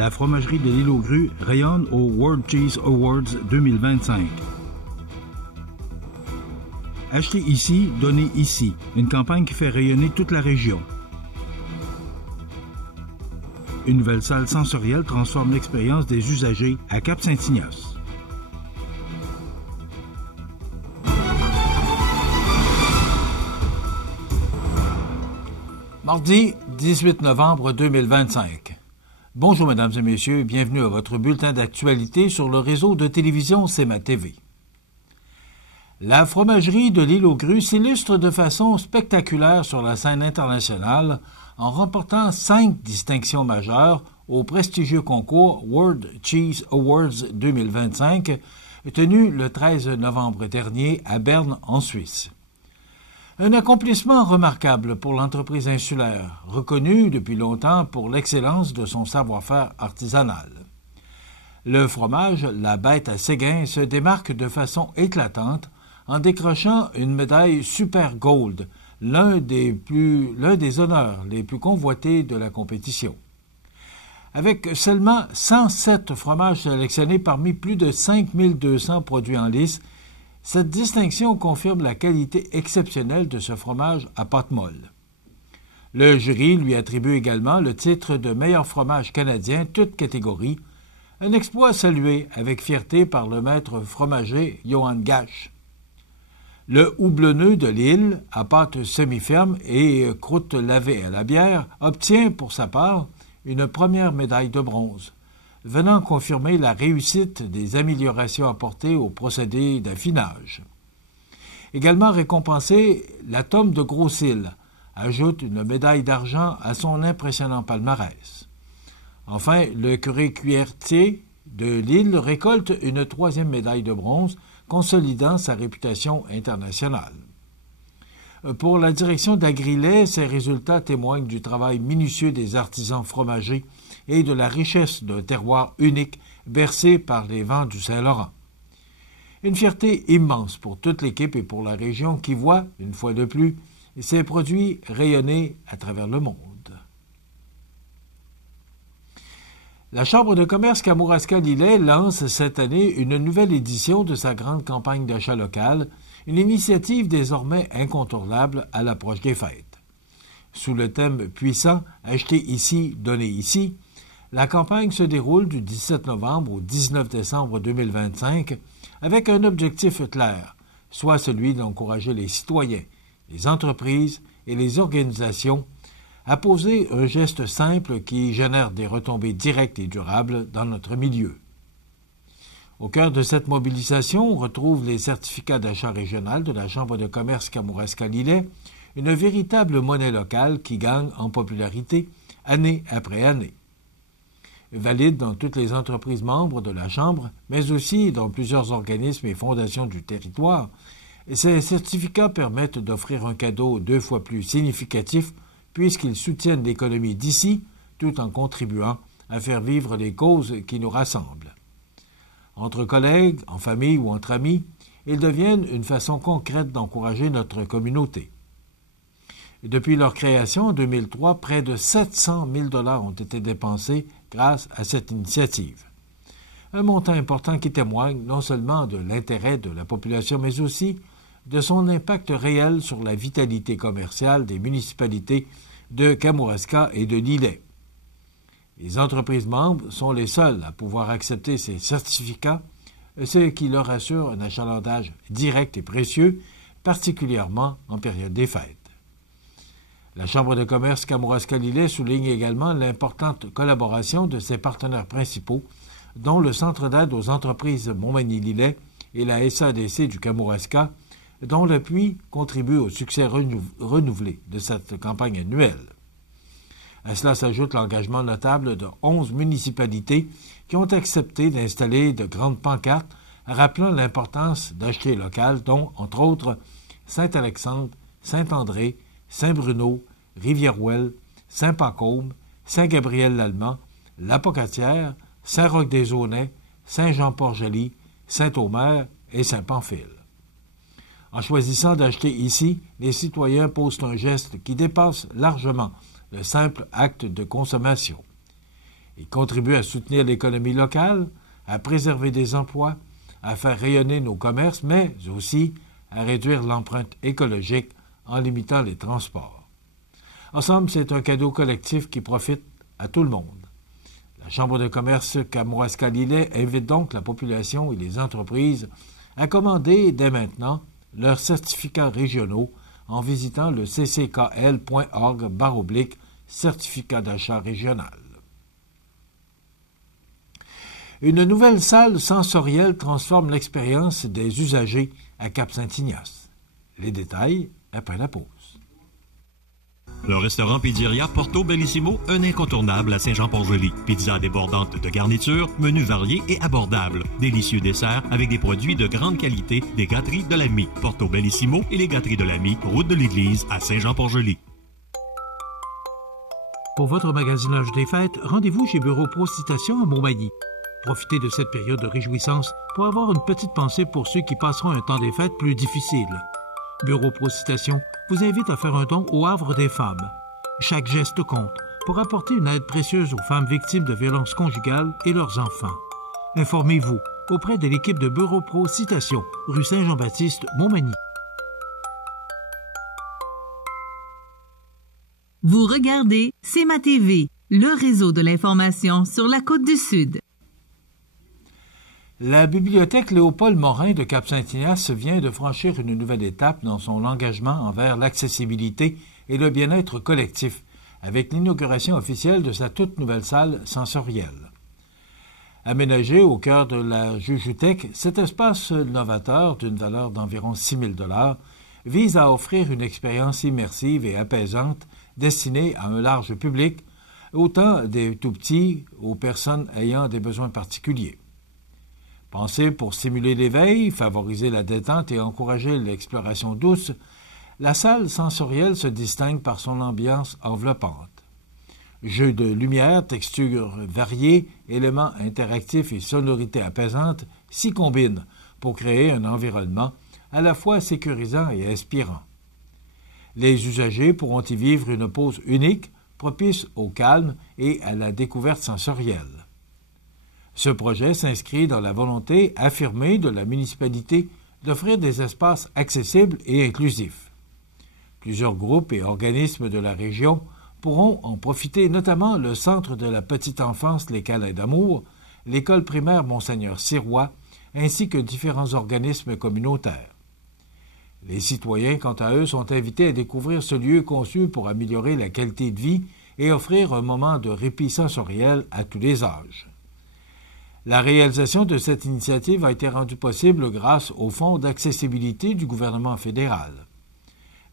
la fromagerie de l'Île aux Grues rayonne aux World Cheese Awards 2025. Achetez ici, donnez ici. Une campagne qui fait rayonner toute la région. Une nouvelle salle sensorielle transforme l'expérience des usagers à Cap-Saint-Ignace. Mardi 18 novembre 2025. Bonjour mesdames et messieurs, bienvenue à votre bulletin d'actualité sur le réseau de télévision CMA TV. La fromagerie de l'Île aux Grues s'illustre de façon spectaculaire sur la scène internationale en remportant 5 distinctions majeures au prestigieux concours World Cheese Awards 2025 tenu le 13 novembre dernier à Berne en Suisse. Un accomplissement remarquable pour l'entreprise insulaire, reconnue depuis longtemps pour l'excellence de son savoir-faire artisanal. Le fromage, la bête à Séguin, se démarque de façon éclatante en décrochant une médaille Super Gold, l'un des honneurs les plus convoités de la compétition. Avec seulement 107 fromages sélectionnés parmi plus de 5200 produits en lice, cette distinction confirme la qualité exceptionnelle de ce fromage à pâte molle. Le jury lui attribue également le titre de meilleur fromage canadien, toute catégorie, un exploit salué avec fierté par le maître fromager Johan Gache. Le houblonneux de l'île, à pâte semi-ferme et croûte lavée à la bière, obtient pour sa part une première médaille de bronze, venant confirmer la réussite des améliorations apportées au procédé d'affinage. Également récompensé, la Tome de Gros-Île ajoute une médaille d'argent à son impressionnant palmarès. Enfin, le curé cuillertier de l'île récolte une 3e médaille de bronze, consolidant sa réputation internationale. Pour la direction d'Agrilais, ces résultats témoignent du travail minutieux des artisans fromagers et de la richesse d'un terroir unique bercé par les vents du Saint-Laurent. Une fierté immense pour toute l'équipe et pour la région qui voit, une fois de plus, ses produits rayonner à travers le monde. La Chambre de commerce Kamouraska-Lillet lance cette année une nouvelle édition de sa grande campagne d'achat local, une initiative désormais incontournable à l'approche des fêtes. Sous le thème puissant « Acheter ici, donner ici », la campagne se déroule du 17 novembre au 19 décembre 2025 avec un objectif clair, soit celui d'encourager les citoyens, les entreprises et les organisations à poser un geste simple qui génère des retombées directes et durables dans notre milieu. Au cœur de cette mobilisation, on retrouve les certificats d'achat régional de la Chambre de commerce Kamouraska-Lillet, une véritable monnaie locale qui gagne en popularité année après année. Valide dans toutes les entreprises membres de la Chambre, mais aussi dans plusieurs organismes et fondations du territoire, ces certificats permettent d'offrir un cadeau 2 fois plus significatif puisqu'ils soutiennent l'économie d'ici tout en contribuant à faire vivre les causes qui nous rassemblent. Entre collègues, en famille ou entre amis, ils deviennent une façon concrète d'encourager notre communauté. Depuis leur création en 2003, près de 700 000 $ ont été dépensés grâce à cette initiative. Un montant important qui témoigne non seulement de l'intérêt de la population, mais aussi de son impact réel sur la vitalité commerciale des municipalités de Kamouraska et de Lillet. Les entreprises membres sont les seules à pouvoir accepter ces certificats, ce qui leur assure un achalandage direct et précieux, particulièrement en période des fêtes. La Chambre de commerce Kamouraska-Lillet souligne également l'importante collaboration de ses partenaires principaux, dont le Centre d'aide aux entreprises Montmagny-Lillet et la SADC du Kamouraska, dont l'appui contribue au succès renouvelé de cette campagne annuelle. À cela s'ajoute l'engagement notable de 11 municipalités qui ont accepté d'installer de grandes pancartes rappelant l'importance d'acheter local, dont, entre autres, Saint-Alexandre, Saint-André, Saint-Bruno, Rivière-Ouelle, Saint-Pacôme, Saint-Gabriel-l'Allemand, La-Pocatière, Saint-Roch-des-Aunais, Saint-Jean-Port-Joli, Saint-Omer et Saint-Pamphile. En choisissant d'acheter ici, les citoyens posent un geste qui dépasse largement le simple acte de consommation. Il contribue à soutenir l'économie locale, à préserver des emplois, à faire rayonner nos commerces, mais aussi à réduire l'empreinte écologique en limitant les transports. Ensemble, c'est un cadeau collectif qui profite à tout le monde. La Chambre de commerce Kamouraska-Lillet invite donc la population et les entreprises à commander dès maintenant leurs certificats régionaux en visitant le cckl.org/certificat d'achat régional. Une nouvelle salle sensorielle transforme l'expérience des usagers à Cap-Saint-Ignace. Les détails après la pause. Le restaurant Pizzeria Porto Bellissimo, un incontournable à Saint-Jean-Port-Joli. Pizza débordante de garnitures, menus variés et abordables. Délicieux desserts avec des produits de grande qualité des gâteries de l'Ami. Porto Bellissimo et les gâteries de l'Ami, route de l'église à Saint-Jean-Port-Joli. Pour votre magasinage des fêtes, rendez-vous chez Bureau Pro Citation à Montmagny. Profitez de cette période de réjouissance pour avoir une petite pensée pour ceux qui passeront un temps des fêtes plus difficile. Bureau Pro Citation vous invite à faire un don au Havre des femmes. Chaque geste compte pour apporter une aide précieuse aux femmes victimes de violences conjugales et leurs enfants. Informez-vous auprès de l'équipe de Bureau Pro Citation, rue Saint-Jean-Baptiste, Montmagny. Vous regardez CMA TV, le réseau de l'information sur la Côte-du-Sud. La bibliothèque Léopold Morin de Cap-Saint-Ignace vient de franchir une nouvelle étape dans son engagement envers l'accessibilité et le bien-être collectif, avec l'inauguration officielle de sa toute nouvelle salle sensorielle. Aménagé au cœur de la Jujuthèque, cet espace novateur d'une valeur d'environ 6 000 $ vise à offrir une expérience immersive et apaisante destinée à un large public, autant des tout-petits aux personnes ayant des besoins particuliers. Pensée pour stimuler l'éveil, favoriser la détente et encourager l'exploration douce, la salle sensorielle se distingue par son ambiance enveloppante. Jeux de lumière, textures variées, éléments interactifs et sonorités apaisantes s'y combinent pour créer un environnement à la fois sécurisant et inspirant. Les usagers pourront y vivre une pause unique, propice au calme et à la découverte sensorielle. Ce projet s'inscrit dans la volonté affirmée de la municipalité d'offrir des espaces accessibles et inclusifs. Plusieurs groupes et organismes de la région pourront en profiter, notamment le Centre de la petite enfance Les Câlins d'amour, l'école primaire Monseigneur Sirois, ainsi que différents organismes communautaires. Les citoyens, quant à eux, sont invités à découvrir ce lieu conçu pour améliorer la qualité de vie et offrir un moment de répit sensoriel à tous les âges. La réalisation de cette initiative a été rendue possible grâce au Fonds d'accessibilité du gouvernement fédéral.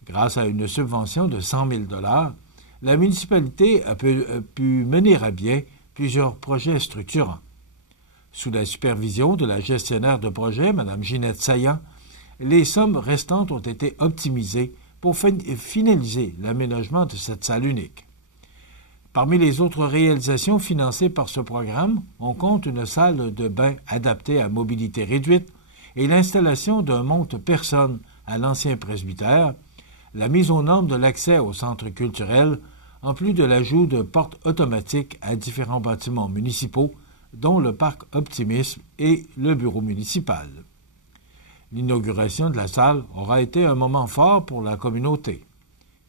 Grâce à une subvention de 100 000 $, la municipalité a pu mener à bien plusieurs projets structurants. Sous la supervision de la gestionnaire de projet, Mme Ginette Saillant, les sommes restantes ont été optimisées pour finaliser l'aménagement de cette salle unique. Parmi les autres réalisations financées par ce programme, on compte une salle de bain adaptée à mobilité réduite et l'installation d'un monte-personnes à l'ancien presbytère, la mise aux normes de l'accès au centre culturel, en plus de l'ajout de portes automatiques à différents bâtiments municipaux, dont le parc Optimisme et le bureau municipal. L'inauguration de la salle aura été un moment fort pour la communauté.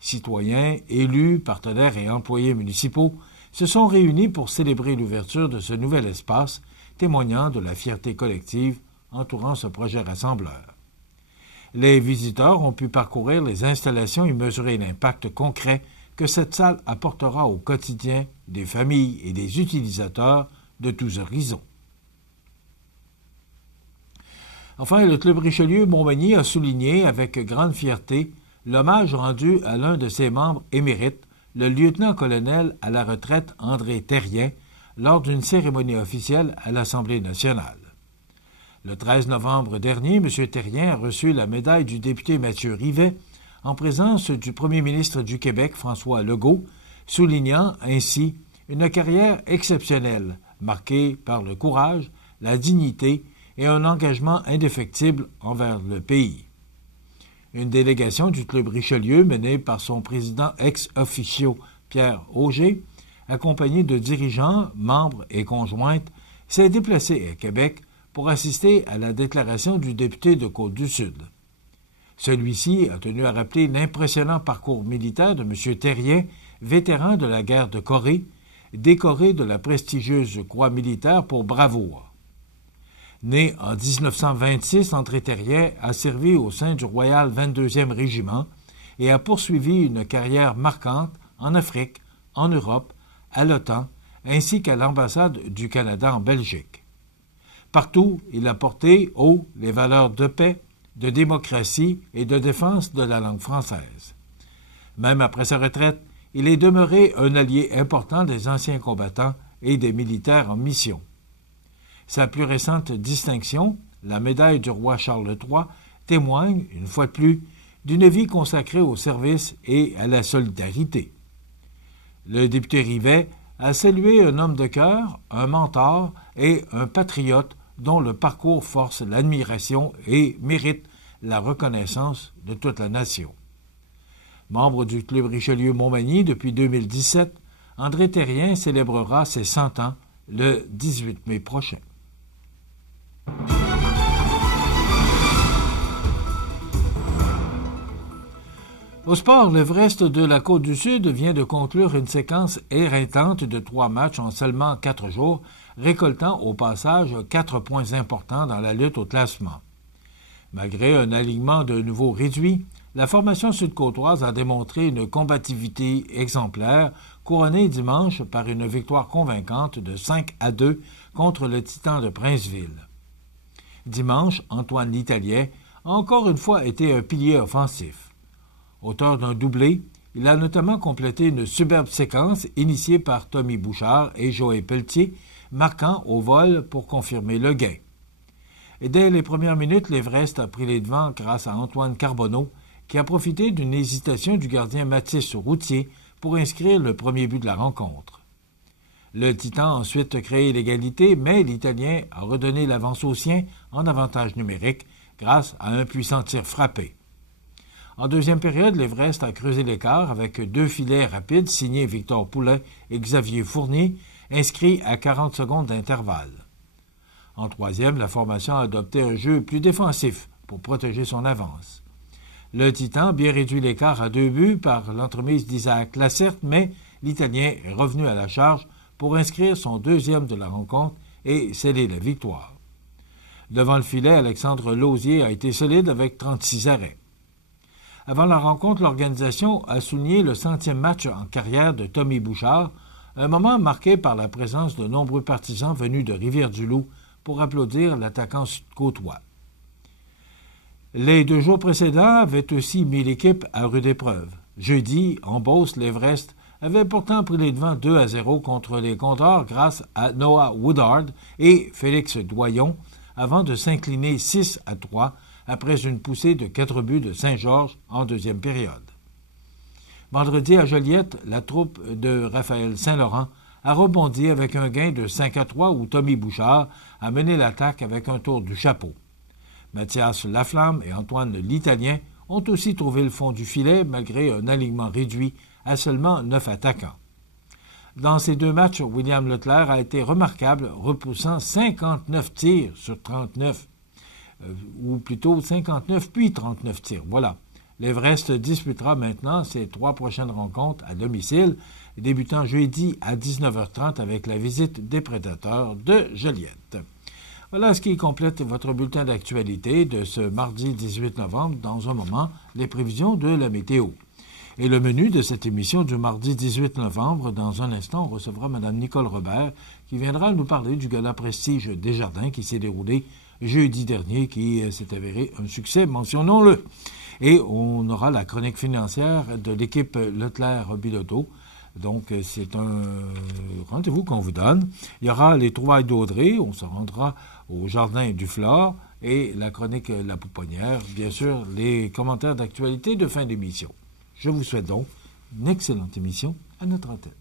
Citoyens, élus, partenaires et employés municipaux se sont réunis pour célébrer l'ouverture de ce nouvel espace, témoignant de la fierté collective entourant ce projet rassembleur. Les visiteurs ont pu parcourir les installations et mesurer l'impact concret que cette salle apportera au quotidien des familles et des utilisateurs de tous horizons. Enfin, le Club Richelieu Montmagny a souligné avec grande fierté l'hommage rendu à l'un de ses membres émérites, le lieutenant-colonel à la retraite André Terrien, lors d'une cérémonie officielle à l'Assemblée nationale. Le 13 novembre dernier, M. Terrien a reçu la médaille du député Mathieu Rivet en présence du premier ministre du Québec, François Legault, soulignant ainsi une carrière exceptionnelle, marquée par le courage, la dignité et un engagement indéfectible envers le pays. Une délégation du Club Richelieu, menée par son président ex officio Pierre Auger, accompagné de dirigeants, membres et conjointes, s'est déplacé à Québec pour assister à la déclaration du député de Côte-du-Sud. Celui-ci a tenu à rappeler l'impressionnant parcours militaire de M. Terrien, vétéran de la guerre de Corée, décoré de la prestigieuse croix militaire pour bravoure. Né en 1926, André Terrien a servi au sein du Royal 22e Régiment et a poursuivi une carrière marquante en Afrique, en Europe, à l'OTAN, ainsi qu'à l'ambassade du Canada en Belgique. Partout, il a porté haut les valeurs de paix, de démocratie et de défense de la langue française. Même après sa retraite, il est demeuré un allié important des anciens combattants et des militaires en mission. Sa plus récente distinction, la médaille du roi Charles III, témoigne, une fois de plus, d'une vie consacrée au service et à la solidarité. Le député Rivet a salué un homme de cœur, un mentor et un patriote dont le parcours force l'admiration et mérite la reconnaissance de toute la nation. Membre du Club Richelieu-Montmagny depuis 2017, André Terrien célébrera ses 100 ans le 18 mai prochain. Au sport, l'Everest de la Côte-du-Sud vient de conclure une séquence éreintante de 3 matchs en seulement 4 jours, récoltant au passage 4 points importants dans la lutte au classement. Malgré un alignement de nouveau réduit, la formation sud-côtoise a démontré une combativité exemplaire, couronnée dimanche par une victoire convaincante de 5-2 contre le Titan de Princeville. Dimanche, Antoine L'Italien a encore une fois été un pilier offensif. Auteur d'un doublé, il a notamment complété une superbe séquence initiée par Tommy Bouchard et Joël Pelletier, marquant au vol pour confirmer le gain. Et dès les premières minutes, l'Everest a pris les devants grâce à Antoine Carbonneau, qui a profité d'une hésitation du gardien Mathis Routier pour inscrire le premier but de la rencontre. Le Titan a ensuite créé l'égalité, mais l'Italien a redonné l'avance aux siens en avantage numérique grâce à un puissant tir frappé. En deuxième période, l'Everest a creusé l'écart avec 2 filets rapides signés Victor Poulin et Xavier Fournier, inscrits à 40 secondes d'intervalle. En troisième, la formation a adopté un jeu plus défensif pour protéger son avance. Le Titan a bien réduit l'écart à 2 buts par l'entremise d'Isaac Lacerte, mais l'Italien est revenu à la charge pour inscrire son 2e de la rencontre et sceller la victoire. Devant le filet, Alexandre Lausier a été solide avec 36 arrêts. Avant la rencontre, l'organisation a souligné le 100e match en carrière de Tommy Bouchard, un moment marqué par la présence de nombreux partisans venus de Rivière-du-Loup pour applaudir l'attaquant sud-côtois. Les 2 jours précédents avaient aussi mis l'équipe à rude épreuve. Jeudi, en Beauce, l'Everest avait pourtant pris les devants 2-0 contre les Condors grâce à Noah Woodard et Félix Doyon, avant de s'incliner 6-3 après une poussée de 4 buts de Saint-Georges en deuxième période. Vendredi à Joliette, la troupe de Raphaël Saint-Laurent a rebondi avec un gain de 5-3 où Tommy Bouchard a mené l'attaque avec un tour du chapeau. Mathias Laflamme et Antoine L'Italien ont aussi trouvé le fond du filet malgré un alignement réduit à seulement 9 attaquants. Dans ces 2 matchs, William Leclerc a été remarquable, repoussant 59 tirs sur 39. Ou plutôt 59 puis 39 tirs. Voilà. L'Everest disputera maintenant ses 3 prochaines rencontres à domicile, débutant jeudi à 19h30 avec la visite des Prédateurs de Joliette. Voilà ce qui complète votre bulletin d'actualité de ce mardi 18 novembre. Dans un moment, les prévisions de la météo. Et le menu de cette émission du mardi 18 novembre, dans un instant, on recevra Mme Nicole Robert, qui viendra nous parler du gala Prestige Desjardins qui s'est déroulé jeudi dernier, qui s'est avéré un succès, mentionnons-le. Et on aura la chronique financière de l'équipe Leclerc-Bilodeau. Donc, c'est un rendez-vous qu'on vous donne. Il y aura les trouvailles d'Audrey, on se rendra au Jardin du Flore, et la chronique La Pouponnière, bien sûr, les commentaires d'actualité de fin d'émission. Je vous souhaite donc une excellente émission à notre antenne.